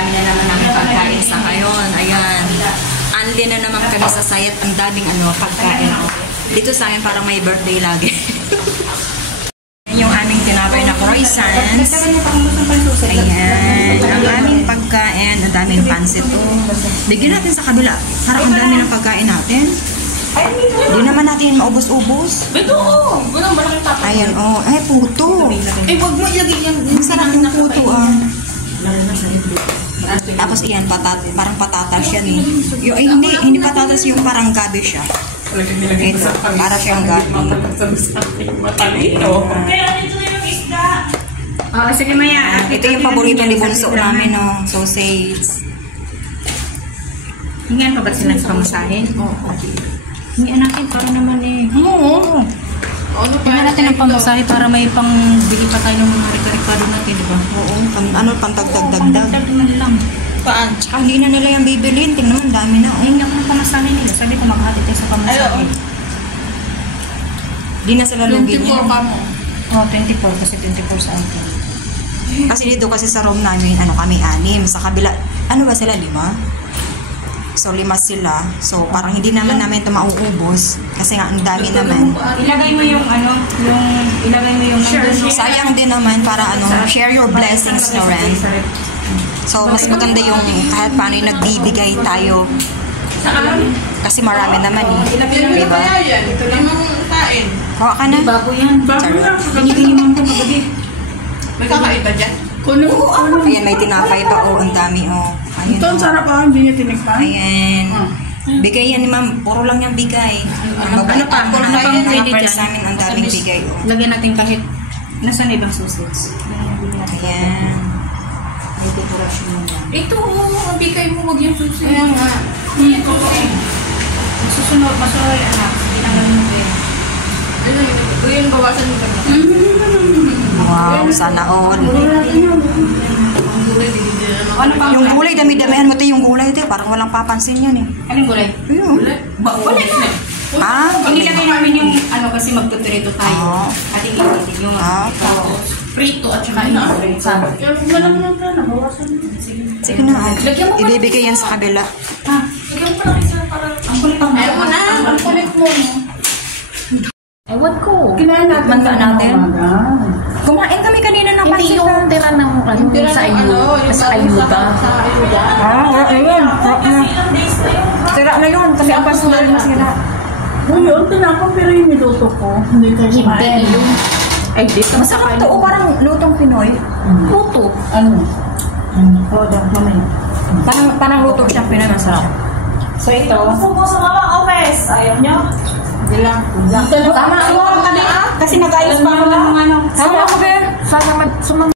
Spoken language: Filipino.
dami na naman namin pagkain sa ngayon. Ayan. Anli na naman kami sa sayat. Ang daming pagkain. Dito sa amin parang may birthday lagi. Yan yung aming tinapay na croissants. Ayan. Ang aming pagkain. Ang daming pansit. Bigyan natin sa kabila. Parang ang dami ng pagkain natin. Hindi naman natin maubos-ubos. Ito, walang malaking tapos. Ayan, Ay, puto. Wag mo ilagay yan. Masarap yung puto, Tapos iyan, parang patatas yan eh. Hindi patatas yung parang gabi siya. Ito, para siyang gabi. Matalino. Kaya dito na yung isda. Sige Maya. Ito yung paborito ni Bunso namin, sausage. Hingan pa ba sila sa pamasahin? Oo. Hingan natin para naman Oo. Hingan natin ang pamasahe para may pangbili pa tayo ng mga rika-rikado natin, di ba? Oo, pantagdag-dagdag. Pantagdag lang. Paan? Tsaka hindi na nila yung bibilin. Tingnan mo, dami na. Hingan ang pamasahe nila. Sabi ko maghati tayo sa pamasahe. Hindi na sila lugin niya. 24 pa mo. 24 kasi 24 sa akin. Kasi dito kasi sa room namin, kami 6. Sa kabila, ba sila, 5? So, 5 sila. So, parang hindi naman namin ito mauubos. Kasi nga, ang dami naman. Ilagay mo yung ilagay mo yung sayang din naman para share your blessings, Loren. So, mas maganda yung kahit paano yung nagbibigay tayo. Kasi marami naman eh. Diba? Ito lang ang kain. Hawa ka na. Bago yan. Bago na. Binigay ni Ma'am ito magabi. May kakain ba dyan? Kuno. Ayan, may tinapay pa. Ang dami. Ayan, Ito, ang sarap hindi niya tinikpan. Ayan. Bigay yan ni Ma'am. Puro lang yung bigay. Ano pa? Ano pang pwede dyan? Sa amin, ang daming bigay. Lagyan natin kahit nasaan ibang sausage. Ayan. May dekorasyon mo yan. Ito, ang bigay mo, wag yung susi. Ayan nga. Ito. Susunod, masoy, anak. Ginagalan mo yan. Ito yung bawasan mo ba? Wow, sana all. Ano pa? Yung gulay, dami-damihan mo yung gulay. Parang walang papansin yun eh. Anong gulay? Ayun. Wala na. Inilagay namin yung kasi magtuturito tayo. At initin yung Prito at saka ina. Wala mo lang na, bawasan mo. Sige na, ibibigay yan sa kabila. Lagyan mo lang isa para... Ang kulit mo. Ayaw mo na. Ang kulit mo. Ewan ko. Kinain natin. Manta natin. Kumain kami kanina ng pansit. Hindi yung tira ng sa ayuda. Sa ayuda. Ayun. Sira na yun. Kasi ang pansit na masira. Yun, tinapang pero yung niluto ko. Hindi ka kumain. Ay, dito. Masarap to. Parang lutong Pinoy. Luto. Ano? Mamaya. Parang lutong siyang Pinoy. Masarap. So, ito. Subo sa mga office. Ayaw nyo? Hindi lang. Tama. Kasi mag-ayos pa ako ng Tama ko, Ben. Sumang